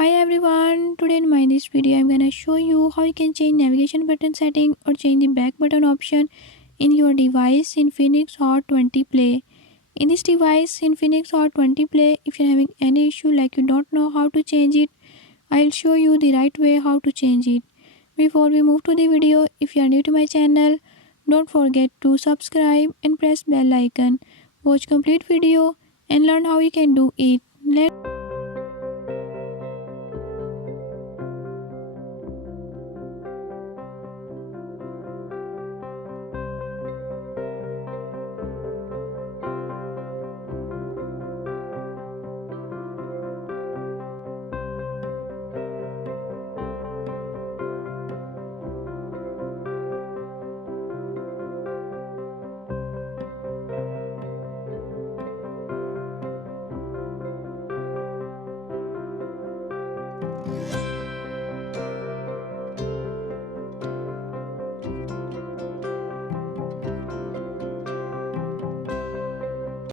Hi everyone, today in my this video I'm gonna show you how you can change navigation button setting or change the back button option in your device Infinix Hot 20 Play. In this device Infinix Hot 20 Play, if you're having any issue like you don't know how to change it, I'll show you the right way how to change it. Before we move to the video, if you are new to my channel, don't forget to subscribe and press bell icon. Watch complete video and learn how you can do it. Let's